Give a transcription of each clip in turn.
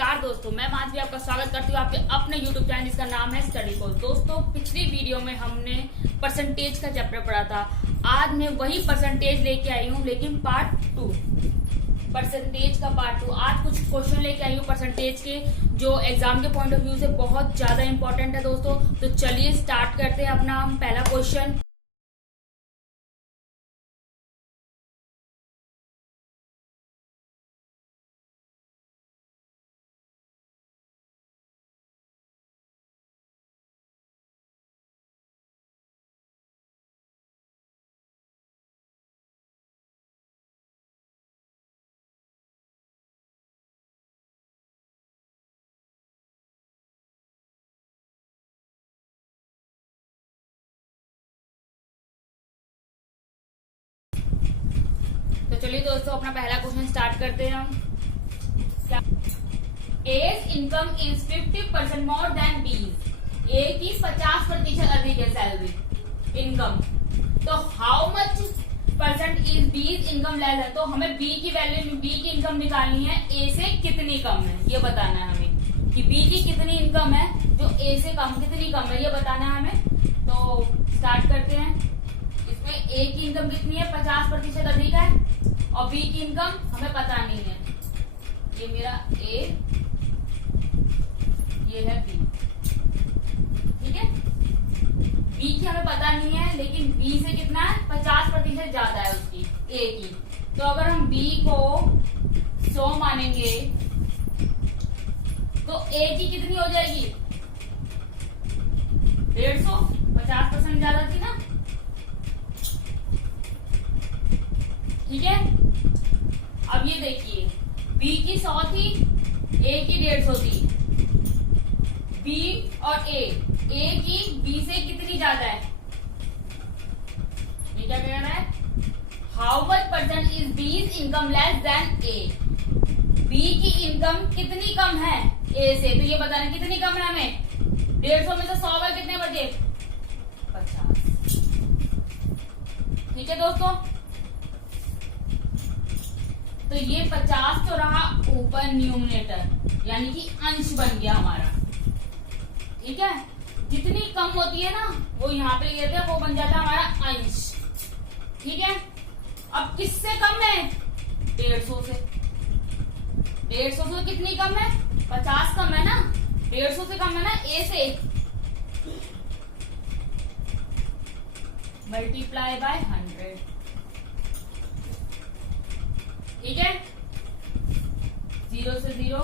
नमस्कार दोस्तों, मैं माधवी आपका स्वागत करती हूँ आपके अपने YouTube चैनल जिसका नाम है स्टडी कोर्स। दोस्तों, पिछली वीडियो में हमने परसेंटेज का चैप्टर पढ़ा था। आज मैं वही परसेंटेज लेके आई हूँ, लेकिन पार्ट 2, परसेंटेज का पार्ट 2। आज कुछ क्वेश्चन लेके आई हूँ परसेंटेज के, जो एग्जाम के पॉइंट ऑफ व्यू से बहुत ज्यादा इंपॉर्टेंट है दोस्तों। तो चलिए स्टार्ट करते हैं अपना पहला क्वेश्चन। तो चलिए दोस्तों, अपना पहला क्वेश्चन स्टार्ट करते हैं हम। A's income is 50% more than B's. A की 50% अधिक है सैलरी इनकम। तो how much percent is B's income less है। तो हमें बी की वैल्यू, बी की इनकम निकालनी है ए से कितनी कम है, ये बताना है हमें कि बी की कितनी इनकम है जो ए से कम, कितनी कम है, ये बताना है हमें। तो स्टार्ट करते हैं। इसमें ए की इनकम कितनी है, 50% अधिक है, और बी की इनकम हमें पता नहीं है। ये मेरा ए, ये है बी, ठीक है। बी की हमें पता नहीं है, लेकिन बी से कितना है, 50% ज्यादा है उसकी, ए की। तो अगर हम बी को 100 मानेंगे तो ए की कितनी हो जाएगी, 150, 50% ज्यादा थी ना, ठीक है। अब ये देखिए, बी की 100 थी, ए की 150 थी। बी और ए की बी से कितनी ज्यादा है, ये क्या कह रहा है, how much percent is B's income less than A. B की इनकम कितनी कम है ए से, तो ये बताना कितनी कम है हमें। 150 में से 100 में कितने बचे, 50, ठीक है दोस्तों। तो ये 50 तो रहा ऊपर न्यूमरेटर, यानी कि अंश बन गया हमारा, ठीक है। जितनी कम होती है ना, वो यहाँ पे लेते हैं, वो बन जाता है हमारा अंश, ठीक है। अब किससे कम है, 150 से। 150 से कितनी कम है, 50 कम है ना, 150 से कम है ना ए से, मल्टीप्लाई बाय 100, ठीक है। 0 से 0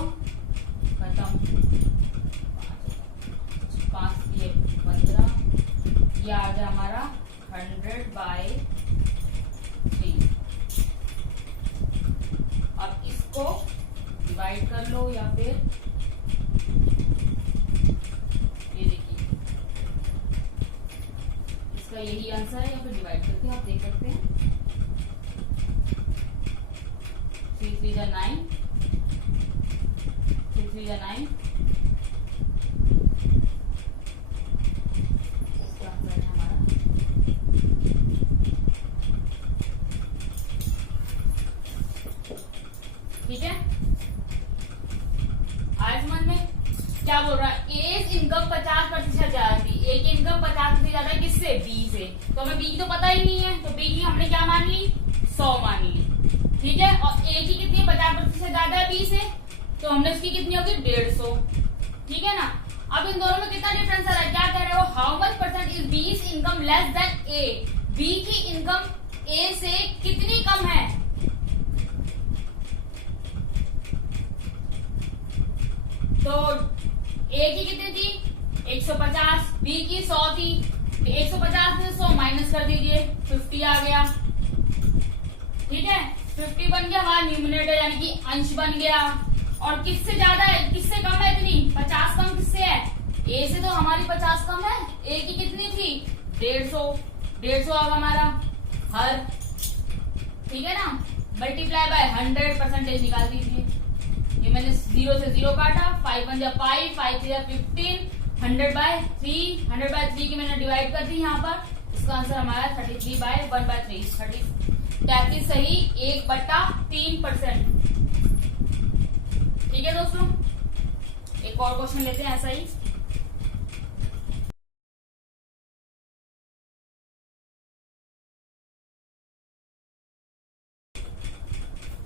खत्म, 5 दिए 15, ये आ गया हमारा 100/3। अब इसको डिवाइड कर लो, या फिर ये देखिए, इसका यही आंसर है, या फिर डिवाइड करके आप देख सकते हैं। 3 3 जा 9, 2 3 जा 9, इसका आंसर है हमारा, ठीक है। आज समझ में क्या बोल रहा है, एज इनकम 50% ज्यादा थी, ए की इनकम 50% ज्यादा है, किससे, बी से। तो हमें बी की तो पता ही नहीं है, तो बी की हमने क्या मान ली, 100 मान ली, ठीक है। और ए की कितनी, 50% ज्यादा है बी से, तो हमने उसकी कितनी होगी, 150, ठीक है ना। अब इन दोनों में कितना डिफरेंस आ रहा है, क्या कह रहे हो, how much percent is B's income less than A. B की इनकम ए से कितनी कम है, तो ए की कितनी थी, 150, बी की 100 थी, 150 में 100 माइनस कर दीजिए, 50 आ गया, ठीक है। 50 बन गया हमारा न्यूमरेटर, यानी कि अंश बन गया। और किससे ज्यादा है, किससे कम है, इतनी 50 कम किससे है, ए से। तो हमारी 50 कम है, ए की कितनी थी, 150, 150 होगा हमारा हर, ठीक है ना। मल्टीप्लाई बाय 100% निकाल दीजिए। ये मैंने 0 से 0 काटा, 5 1 जा 5, 5 3 जा 15, 100/3, 100/3 की मैंने डिवाइड कर दी यहाँ पर। इसका आंसर हमारा 33/1/3, 33 सही 1/3%, ठीक है दोस्तों। एक और क्वेश्चन लेते हैं ऐसा ही।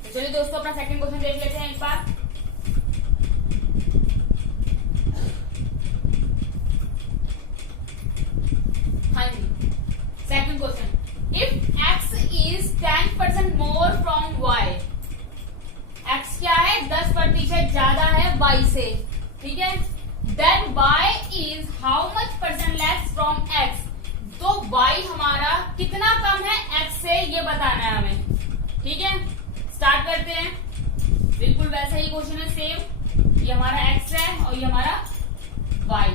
तो चलिए दोस्तों अपना सेकंड क्वेश्चन देख लेते हैं एक बार। हाँ जी, second question, if x is 10% more from y, x क्या है 10% ज्यादा है y से, ठीक है, then y is how much % less from x, तो y हमारा कितना कम है x से ये बताना है हमें, ठीक है। स्टार्ट करते हैं, बिल्कुल वैसा ही क्वेश्चन है सेम, ये हमारा x है और ये हमारा y,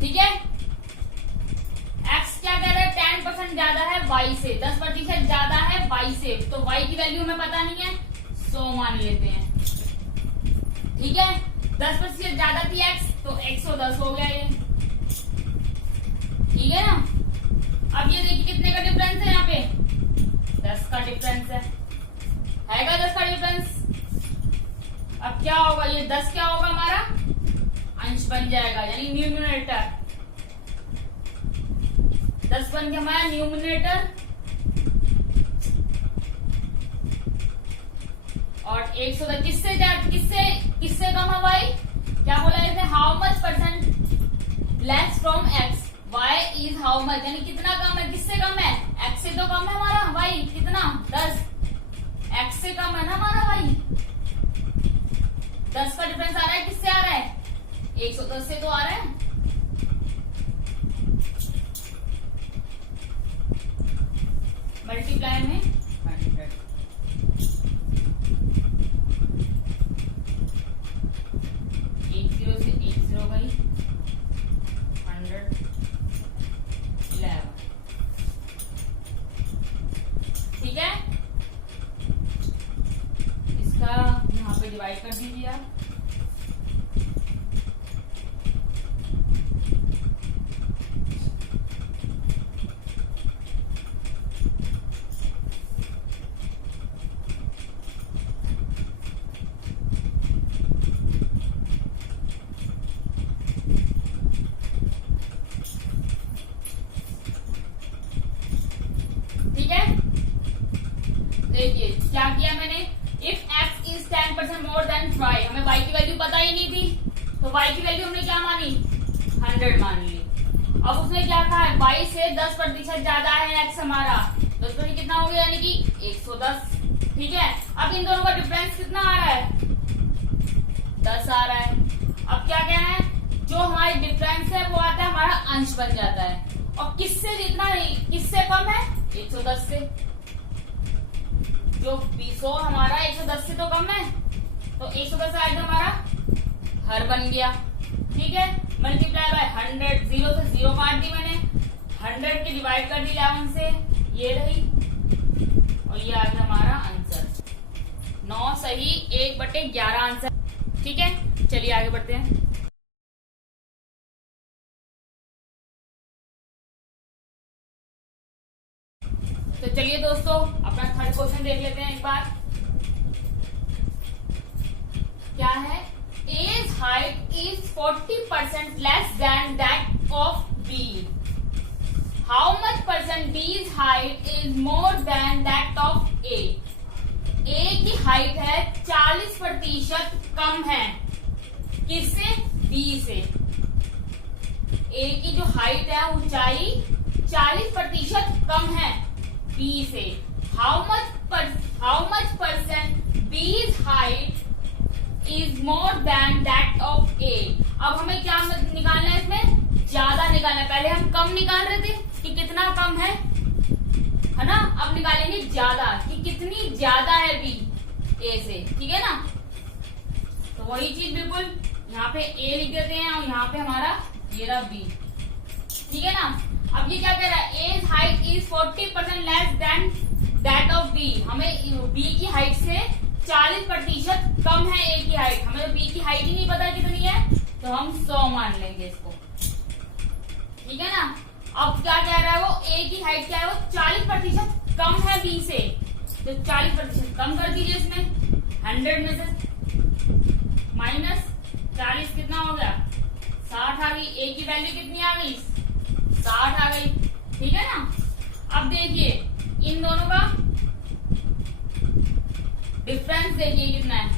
ठीक है। x क्या कह रहा है 10% ज्यादा है y से, 10% ज्यादा है y से, तो y की वैल्यू हमें पता नहीं है 100 मान लेते हैं, ठीक है। 10% ज्यादा थी x तो 110 हो गया ये, ठीक है ना। अब ये देखिए कितने का डिफरेंस है, यहाँ पे 10 का डिफरेंस है, 10 का डिफरेंस। अब क्या होगा, ये 10 क्या होगा हमारा अंश बन जाएगा, यानी न्यूमरेटर, 10 बन गया हमारा न्यूमरेटर, और 110 किससे कम है भाई, क्या बोला इसने, how much % less from x, y is how much, यानी कितना कम है, किससे कम है, x से तो कम है हमारा भाई, कितना 10, x से कम है ना हमारा भाई, 10 का डिफरेंस आ रहा है, किससे आ रहा है 110 से तो आ रहा है। मल्टीप्लाई में 100, एक जीरो से एक जीरो गई, 111, ठीक है। इसका यहाँ पे डिवाइड कर दीजिए आप, देखिए क्या किया मैंने, if x is 10% more than y, हमें y की वैल्यू पता ही नहीं थी, तो y की वैल्यू हमने क्या मानी 100 मान ली। अब उसने क्या कहा है y से 10% ज्यादा है x हमारा, 10% कितना हो गया, यानी कि 110, ठीक है। अब इन दोनों का डिफरेंस कितना आ रहा है 10 आ रहा है। अब क्या कहना है, जो हमारी डिफरेंस है वो आता है हमारा अंश बन जाता है, और किससे जितना किससे कम है 110 से, जो 100 हमारा 110 से तो कम है, तो 110 आएगा हमारा हर बन गया, ठीक है। मल्टीप्लाई बाय 100, 0 से 0 काट दी मैंने, 100 के डिवाइड कर दी 11 से, ये रही, और ये आ गया हमारा आंसर 9 सही 1/11 आंसर, ठीक है। चलिए आगे बढ़ते हैं। तो चलिए दोस्तों अपना थर्ड क्वेश्चन देख लेते हैं एक बार। क्या है, A's height is 40% less than that of B. How much % B's height is more than that of A? A की हाइट है 40% कम है, किससे B से। A की जो हाइट है ऊंचाई 40% कम है B से। How much % B's height is more than that of A? अब हमें क्या निकालना है, इसमें ज्यादा निकालना है। पहले हम कम निकाल रहे थे कि कितना कम है ना, अब निकालेंगे ज्यादा कि कितनी ज्यादा है B A से, ठीक है ना। तो वही चीज बिल्कुल यहाँ पे A लिख देते हैं और यहाँ पे हमारा ये रहा B, ठीक है ना। अब ये क्या कह रहा है, A's height is 40% less than that of B. हमें B की हाइट से 40% कम है A की हाइट, हमें B की हाइट ही नहीं पता कितनी है, तो हम 100 मान लेंगे इसको, ठीक है ना। अब क्या कह रहा है वो, A की हाइट क्या है, वो 40% कम है B से, तो 40% कम कर दीजिए इसमें, 100 में से माइनस 40 ए की वैल्यू कितनी आ गई, 60 आ गई, ठीक है ना। अब देखिए इन दोनों का डिफरेंस देखिए कितना है,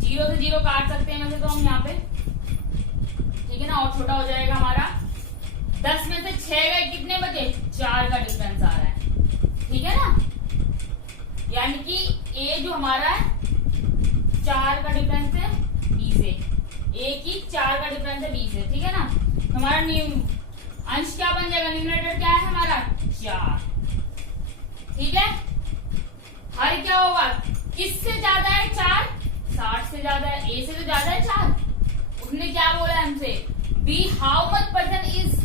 0 से 0 काट सकते हैं वैसे तो हम यहाँ पे, ठीक है ना, और छोटा हो जाएगा हमारा। 10 में से 6 गए, कितने बचे, 4 का डिफरेंस आ रहा है, ठीक है ना। यानी कि ए जो हमारा है 4 का डिफरेंस है बी से, ए की 4 का डिफरेंस है बी से, ठीक है ना। हमारा अंश क्या बन जाएगा, न्यूमरेटर क्या है हमारा 4, ठीक है। हर क्या होगा, किससे ज्यादा है 4, 60 से ज्यादा है, ए से तो ज्यादा है 4। उसने क्या बोला हमसे, B how much person is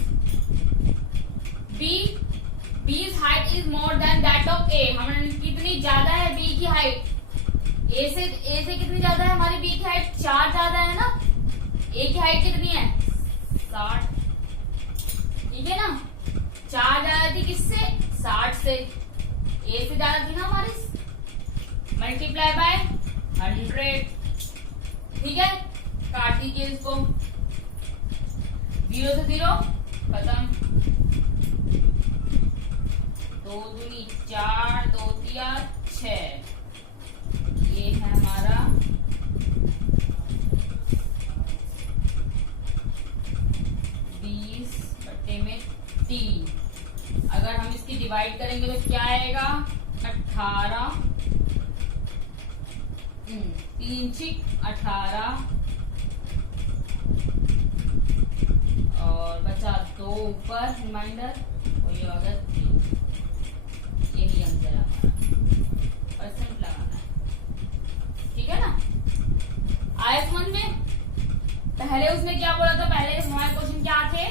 B's height is more than that of A, हमारे कितनी ज्यादा है बी की हाइट, ए से कितनी ज्यादा है हमारी बी की हाइट, 4 ज्यादा है ना। ए की हाइट कितनी है 60, ठीक है ना। 4 ज्यादा थी किससे, 60 से, ए से ज्यादा थी ना हमारी, मल्टीप्लाई बाय 100, ठीक है। काट दीजिए इसको, 0 से 0 खत्म, 2 दूनी 4, 2 तिया 6, ये है हमारा 20/3। अगर हम इसकी डिवाइड करेंगे तो क्या आएगा, 18, 3 6 18 और बचा 2 ऊपर रिमाइंडर, और ये होगा 3। यही आंसर है हमारा, परसेंट लगाना है, ठीक है ना। आया समझ में। पहले उसने क्या बोला था, पहले हमारे क्वेश्चन क्या थे,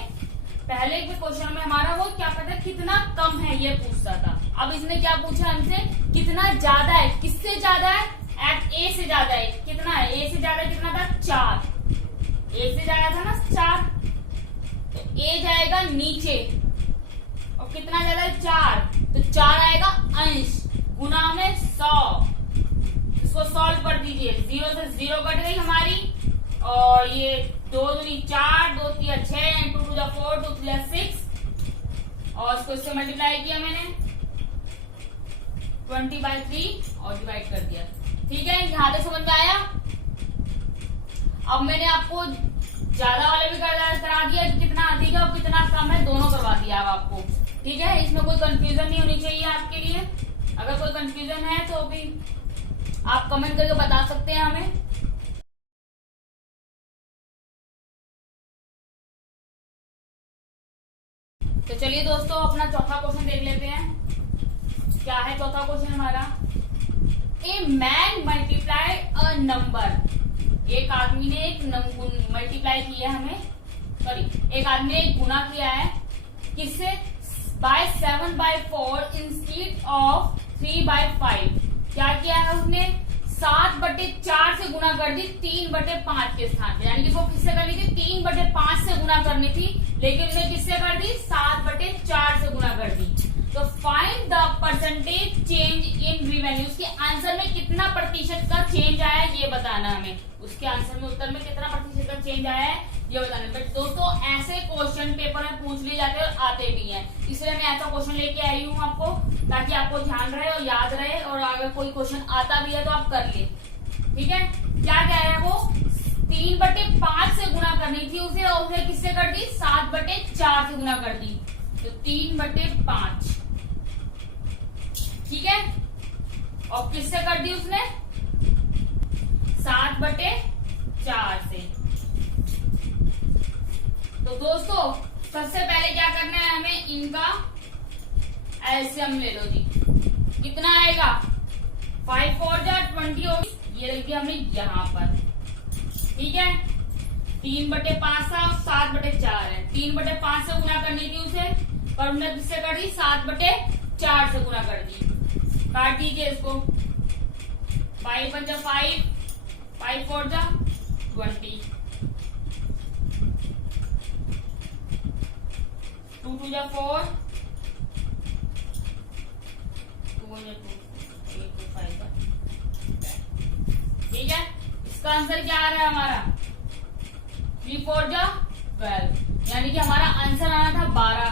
पहले के क्वेश्चन में हमारा वो क्या कहता है कितना कम है ये पूछता था। अब इसने क्या पूछा हमसे, कितना ज्यादा है, किससे ज्यादा है, ए से ज्यादा है, कितना है, ए से ज्यादा कितना था 4, ए से ज्यादा था ना 4, तो ए जाएगा नीचे, और कितना ज्यादा है 4, तो 4 आएगा अंश, गुना में 100, इसको सॉल्व कर दीजिए, 0 से 0 कट गई हमारी, और ये 2 दूनी 4, 2 तिया 6, 2 टू 4, 2 3 6, और इसको इससे मल्टीप्लाई किया मैंने 20/3 और डिवाइड कर दिया, ठीक है। यहां तक समझ में आया। अब मैंने आपको ज्यादा वाले भी करा दिया कि कितना अधिक है और कितना कम है, दोनों करवा दिया अब आपको, ठीक है। इसमें कोई कंफ्यूजन नहीं होनी चाहिए आपके लिए। अगर कोई कंफ्यूजन है तो भी आप कमेंट करके बता सकते हैं हमें। तो चलिए दोस्तों अपना चौथा क्वेश्चन देख लेते हैं। क्या है चौथा क्वेश्चन हमारा, a man multiply a number, एक आदमी ने एक मल्टीप्लाई किया हमें, सॉरी एक आदमी ने एक गुना किया है किससे, बाय 7/4 इंस्टीड ऑफ 3/5। क्या किया है उसने, 7/4 से गुना कर दी 3/5 के स्थान पे, यानी कि वो किससे करनी थी, 3/5 से गुना करनी थी, लेकिन उसने किससे कर दी, 7/4 से गुना कर दी। तो find the percentage change in revenue, उसके आंसर में कितना प्रतिशत का चेंज आया है ये बताना हमें, उसके आंसर में उत्तर में कितना प्रतिशत का चेंज आया है ये बताना। बट दोस्तों ऐसे क्वेश्चन पेपर में पूछ लिए जाते हैं और आते भी हैं, इसलिए मैं ऐसा क्वेश्चन लेके आई हूँ आपको, ताकि आपको ध्यान रहे और याद रहे, और अगर कोई क्वेश्चन आता भी है तो आप कर ले, ठीक है। क्या कह रहा है वो, 3/5 से गुना करनी थी उसे, और उसे किससे कर दी, 7/4 से गुना कर दी, तो 3/5, ठीक है। और किससे कर दी उसने, 7/4 से। तो दोस्तों सबसे पहले क्या करना है हमें, इनका एलसीएम ले लो जी, कितना आएगा, 5 4 जा 20 होगी, ये रख दिया हमने यहाँ पर, ठीक है। 3/5 था, 7/4 है, 3/5 से गुना करनी थी उसे, पर हमने किससे कर दी, 7/4 से गुना कर दी। काट दीजिए इसको, 5 5 जा 5, 5 4 जा 20, 2 2 जा 4, 2 1 2 8 5 का, ठीक है। इसका आंसर क्या आ रहा है हमारा 3 4 जा 12, यानी कि हमारा आंसर आना था 12।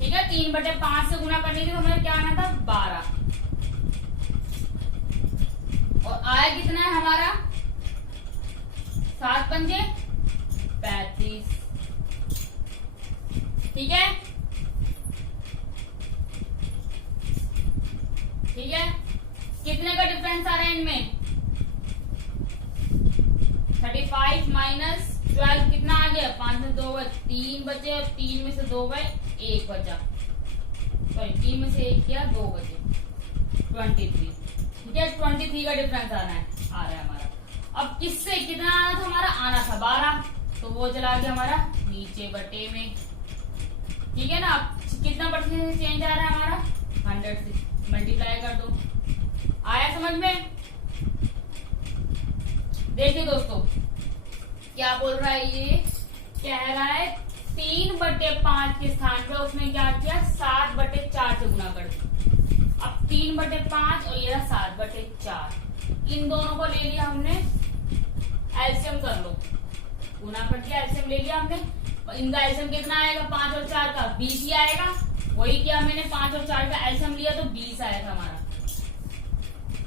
ठीक है, 3/5 से गुना करनी थी तो हमें क्या आना था 12, और आया कितना है हमारा 7 पंजे 35। ठीक है, ठीक है, कितने का डिफरेंस आ रहा है इनमें 35 माइनस 12 कितना आ गया, 5 में 2 गए 3 बचे, और 3 में से 2 गए 1 बचा, सॉरी 3 में से 1 किया 2 बचे 23। ठीक है, 23 का डिफरेंस आ रहा है हमारा। अब किससे कितना आना था हमारा, आना था 12, तो वो चला गया हमारा नीचे बटे में। ठीक है ना, अब कितना परसेंट चेंज आ रहा है हमारा 100 से मल्टीप्लाई कर दो। आया समझ में? देखिए दोस्तों क्या बोल रहा है, ये कह रहा है 3/5 के स्थान पे उसने क्या किया 7/4 से गुना कर दिया। अब 3/5 और ये 7/4, इन दोनों को ले लिया हमने, एलसीएम कर लो, गुना कर दिया, एलसीएम ले लिया हमने। इनका एलसीएम कितना आएगा 5 और 4 का 20 ही आएगा, वही किया मैंने 5 और 4 का एलसीएम लिया तो 20 आया था हमारा।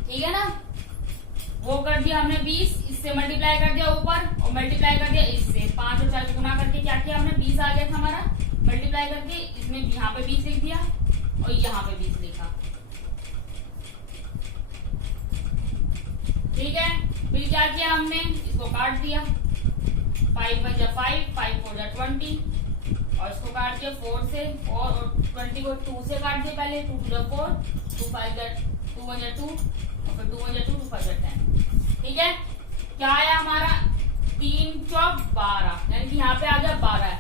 ठीक है ना, वो कर दिया हमने 20, इससे मल्टीप्लाई कर दिया ऊपर और मल्टीप्लाई कर दिया इससे, 5 और 4 को गुना करके क्या किया हमने 20 आ गया था हमारा, मल्टीप्लाई करके इसमें यहाँ पे 20 लिख दिया और यहाँ पे 20 लिखा। ठीक है, फिर क्या किया हमने, इसको काट दिया, 5 1 जा 5, 5 4 जा 20, और इसको काट दिया 4 से, और 20 को 2 से काट दिया पहले, 2 2 जा 4, 2 5 जा 2 1 जा 2, और फिर 2 1 जा 2, 2 5 जा 10। ठीक है, क्या आया हमारा 3 चौक 12, यानी कि यहाँ पे आ गया 12,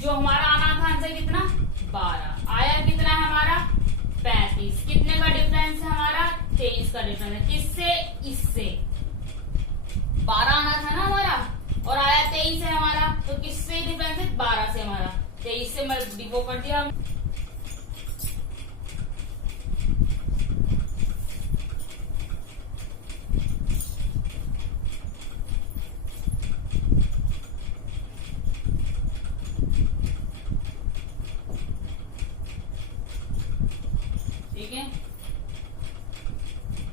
जो हमारा आना था आंसर कितना 12, आया कितना है हमारा 35। कितने का डिफरेंस है हमारा 23 का डिफरेंस है, किससे इससे, 12 आना था ना हमारा और आया 23 है हमारा, तो किससे डिफरेंस है 12 से हमारा, 23 से डिवो कर दिया हम। ठीक है,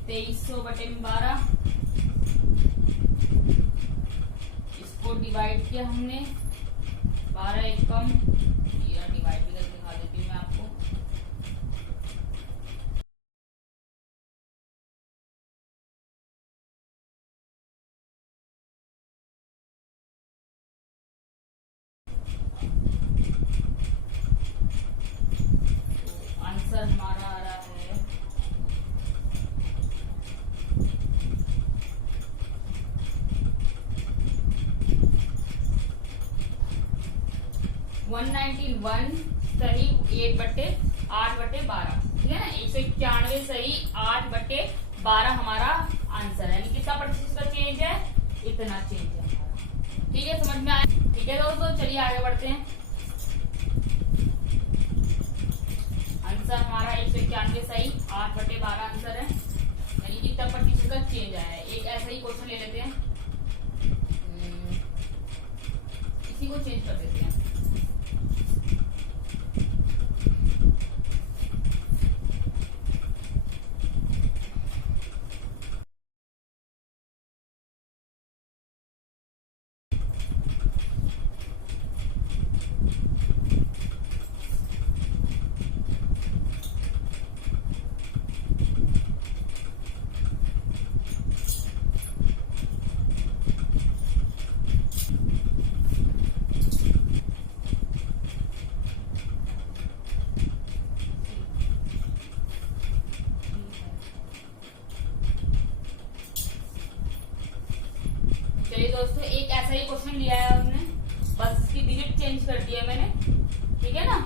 2300/12, इसको डिवाइड किया हमने 12 एकम, डिवाइड भी करके दिखा देती हूँ मैं आपको। तो आंसर हमारा आ रहा है 191 सही 8/12। ठीक है ना, 191 सही 8/12 हमारा आंसर है, यानी कितना प्रतिशत का चेंज है, इतना चेंज है हमारा। ठीक है, समझ में आया? ठीक है दोस्तों, चलिए आगे बढ़ते हैं। आंसर हमारा 191 सही 8/12 आंसर है, यानी कितना प्रतिशत का चेंज आया है। एक ऐसा ही क्वेश्चन ले लेते हैं, इसी को चेंज कर देते हैं। चलिए दोस्तों, एक ऐसा ही क्वेश्चन लिया है हमने, बस इसकी डिजिट चेंज कर दिया मैंने। ठीक है ना,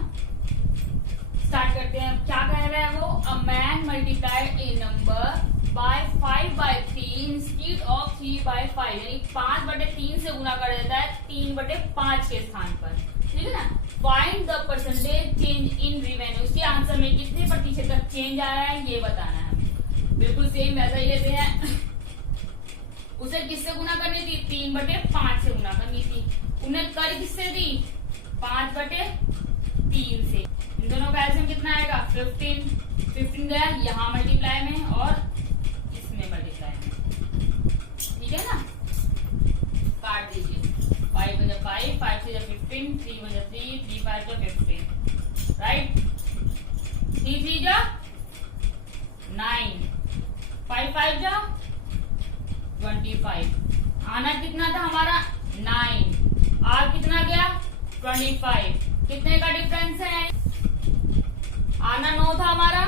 स्टार्ट करते हैं। क्या कह रहा है वो, a man multiplied A number by 5/3 instead of 3/5, यानी 5/3 से गुना कर देता है 3/5 के स्थान पर। ठीक है ना, find the percentage change in revenue, उसके आंसर में कितने प्रतिशत का चेंज आया है ये बताना है हमें। बिल्कुल सेम वैसा ही लेते हैं, उसे किससे गुना करनी थी 3/5 से गुना करनी थी। तूने कर किससे दी? 5/3 से। इन दोनों का एलसीएम कितना आएगा? 15 गया यहाँ मल्टीप्लाई में और इसमें मल्टीप्लाई में, ठीक है ना। काट दीजिए। 5 × 5, 5 × 15, 3 × 3, 3 × 5 = 15, राइट। 3 3 जा 9, 5 5 जा 25। आना कितना था हमारा? 9। आर कितना गया? 25। कितने का डिफरेंस है? आना 9 था हमारा,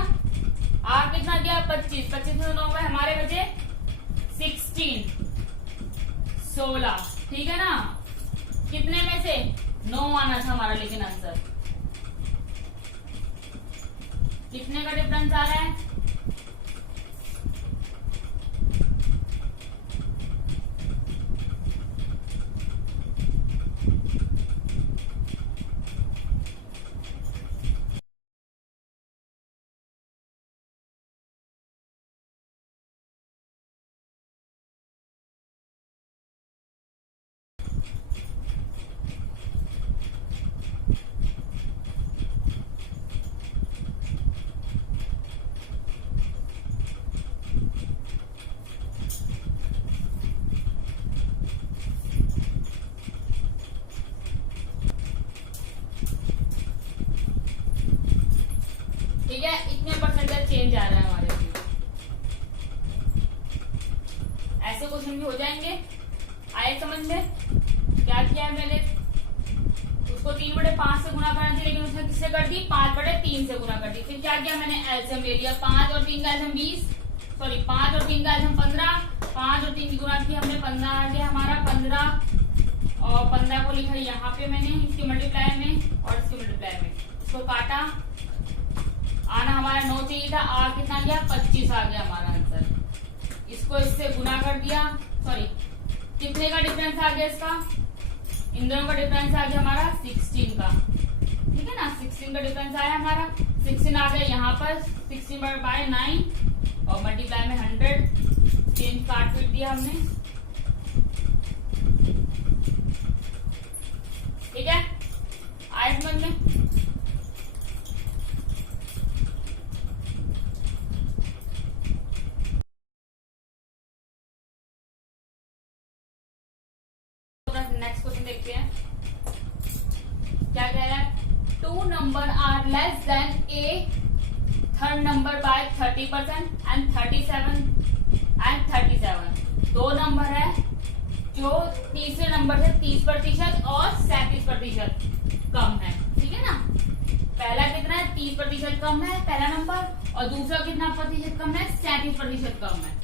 आर कितना गया? 25। 25 में 9 में हमारे बचे 16, ठीक है ना। कितने में से? 9 आना था हमारा, लेकिन आंसर कितने का डिफरेंस आ रहा है? ठीक है, इतने परसेंटेज चेंज आ रहा है हमारे में। ऐसे क्वेश्चन भी हो जाएंगे। आए समझ में? क्या किया है मैंने? उसको 3/5 से गुना करना थी, लेकिन उसने किससे कर दी? 5/3 से गुना कर दी। फिर क्या किया मैंने? एलसीएम ले लिया। 5 और 3 का एलसीएम 20, सॉरी 5 और 3 का एलसीएम 15। 5 और 3 की गुना की हमने 15 आ गया हमारा 15, और 15 को लिखा यहाँ पे मैंने इसके मल्टीप्लाई में और इसके मल्टीप्लाई में। इसको काटा, आना हमारा 9 चाहिए था, आर कितना गया? 25 आ गया हमारा आंसर। इसको इससे गुना कर दिया, सॉरी कितने का डिफरेंस आ गया इसका? इन दोनों का डिफरेंस आ गया हमारा 16 का, ठीक है ना। 16 का डिफरेंस आया हमारा, 16 आ गया यहाँ पर। 16/9 और मल्टीप्लाई में 100, चेंज काट पीट दिया हमने, ठीक है। आए समझ में? नेक्स्ट क्वेश्चन देखते हैं क्या कह रहा है। 2 number are less than a third number by 30% and 37। 2 number है जो तीसरे नंबर से 30% और 37% कम है, ठीक है ना। पहला कितना है? 30% कम है पहला नंबर, और दूसरा कितना प्रतिशत कम है? 37% कम है।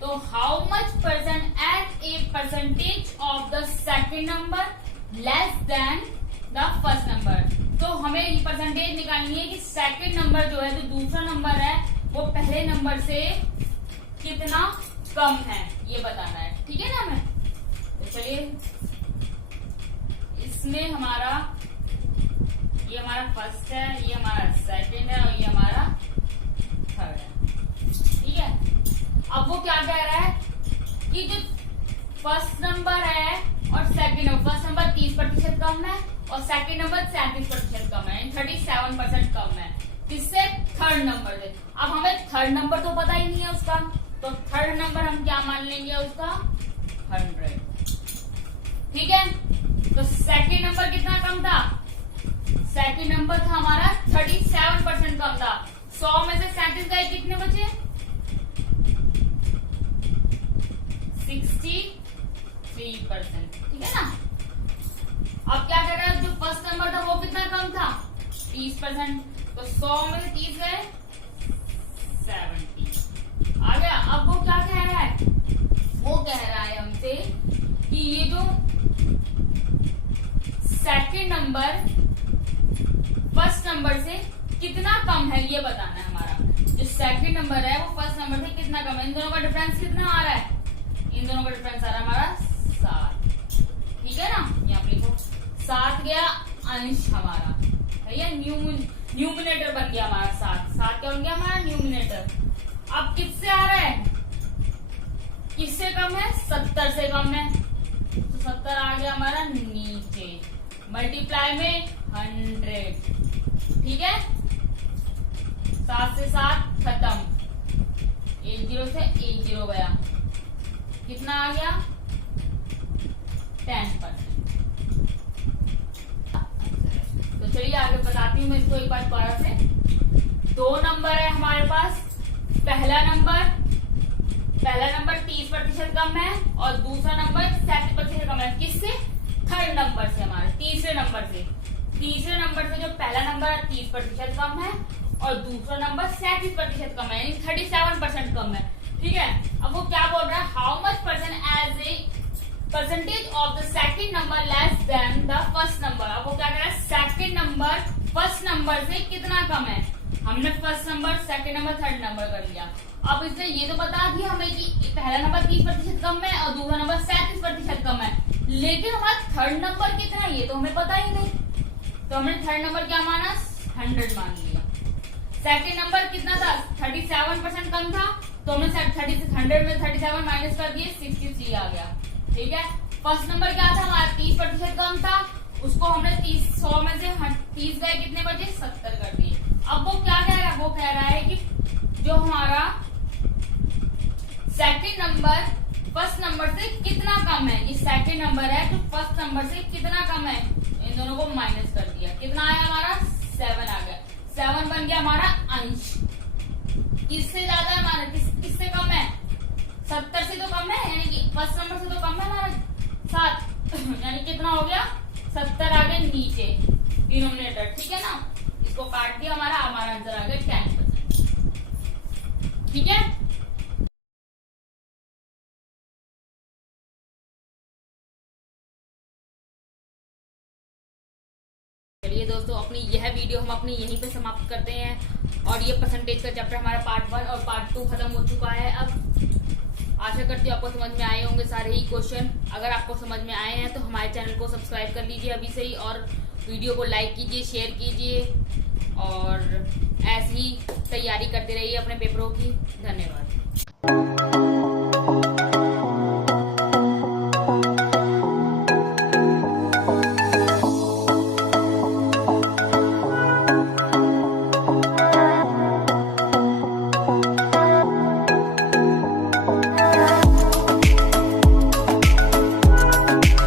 तो how much percent at a percentage of the second number less than the first number. तो हमें ये परसेंटेज निकालनी है कि सेकेंड नंबर जो है, जो दूसरा नंबर है, वो पहले नंबर से कितना कम है, ये बताना है, ठीक है ना। हमें तो चलिए, इसमें हमारा ये हमारा फर्स्ट है, ये हमारा सेकेंड है और ये हमारा थर्ड है, ठीक है। अब वो क्या कह रहा है कि जो फर्स्ट नंबर है और सेकंड नंबर, फर्स्ट नंबर 30% कम है और सेकंड नंबर 37% कम है, 37% कम है। किससे? थर्ड नंबर से। अब हमें थर्ड नंबर तो पता ही नहीं है उसका, तो थर्ड नंबर हम क्या मान लेंगे उसका? 100, ठीक है। तो सेकंड नंबर कितना कम था? सेकंड नंबर था हमारा 37% कम था। 100 में से 37 गए, कितने बचे? 63%, ठीक है ना। अब क्या कर रहा है? जो फर्स्ट नंबर था वो कितना कम था? 30%। तो 100 में से 30 गए, 70 आ गया। अब वो क्या कह रहा है? वो कह रहा है हमसे कि ये जो सेकंड नंबर फर्स्ट नंबर से कितना कम है, ये बताना है हमारा। जो सेकंड नंबर है वो फर्स्ट नंबर से कितना कम है। इन दोनों का डिफरेंस कितना आ रहा है? इन दोनों का डिफरेंस आ रहा है हमारा 7, ठीक है ना। यहाँ पे लिखो 7 गया अंश हमारा, भैया न्यूमिनेटर बन गया हमारा 7। 7 क्या बन गया हमारा? न्यूमिनेटर। अब किससे आ रहा है? किससे कम है? 70 से कम है। 170 आ गया हमारा नीचे, मल्टीप्लाई में 100, ठीक है। 7 से 7 खत्म, 1 0 से 1 0 गया, कितना आ गया 10%। तो चलिए आगे बताती हूँ मैं इसको एक बार दोबारा से। 2 नंबर है हमारे पास, पहला नंबर 30% कम है और दूसरा नंबर 37% कम है। किससे? थर्ड नंबर से, हमारे तीसरे नंबर से। तीसरे नंबर से जो पहला नंबर 30% कम है और दूसरा नंबर 37% कम है, यानी 37% कम है, ठीक है। अब वो क्या बोल रहा है, how much percentage of the second number less than the first number. अब वो क्या कह रहा है, सेकंड नंबर फर्स्ट नंबर से कितना कम है। हमने first number, second number, third number कर लिया। अब इसने ये तो बता दिया हमें कि पहला नंबर 30% कम है और दूसरा नंबर 37% कम है, लेकिन हमारा थर्ड नंबर कितना है ये तो हमें पता ही नहीं। तो हमने थर्ड नंबर क्या माना, 100 मान लिया। सेकंड नंबर कितना था, 37% कम था, तो हमने 100 में 37 माइनस कर दिए, 63 आ गया, ठीक है। फर्स्ट नंबर क्या था हमारा, 30% कम था, उसको हमने 100 में से 30 गए, कितने बचे, 70 कर दिए। अब वो क्या कह रहा है, वो कह रहा है कि जो हमारा सेकंड नंबर फर्स्ट नंबर से कितना कम है, ये सेकंड नंबर है तो फर्स्ट नंबर से कितना कम है, इन दोनों को माइनस कर दिया, कितना आया हमारा 7 आ गया। 7 बन गया हमारा अंश। किससे ज्यादा है हमारा, किससे कम है, 70 से तो कम है, यानी कि फर्स्ट नंबर से तो कम है हमारा 7, यानी कितना हो गया 70 आ गया नीचे डिनोमिनेटर, ठीक है ना। इसको काट दिया, हमारा आंसर आ गया 10%, ठीक है। चलिए दोस्तों, अपनी यह वीडियो हम अपनी यहीं पे समाप्त करते हैं और ये परसेंटेज का चैप्टर हमारा पार्ट 1 और पार्ट 2 खत्म हो चुका है। अब आशा करती हूँ आपको समझ में आए होंगे सारे ही क्वेश्चन। अगर आपको समझ में आए हैं तो हमारे चैनल को सब्सक्राइब कर लीजिए अभी से ही और वीडियो को लाइक कीजिए, शेयर कीजिए और ऐसी ही तैयारी करते रहिए अपने पेपरों की। धन्यवाद।